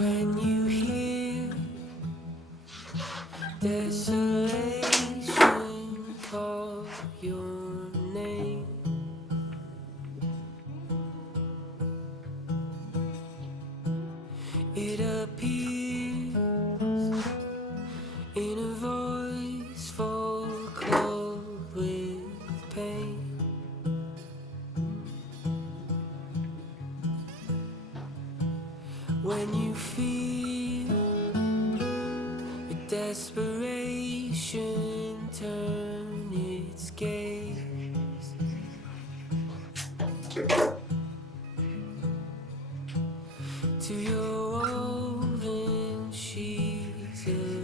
When you hear desolation call your name, it appears in a voice desperation turn its gaze. To your woven sheets.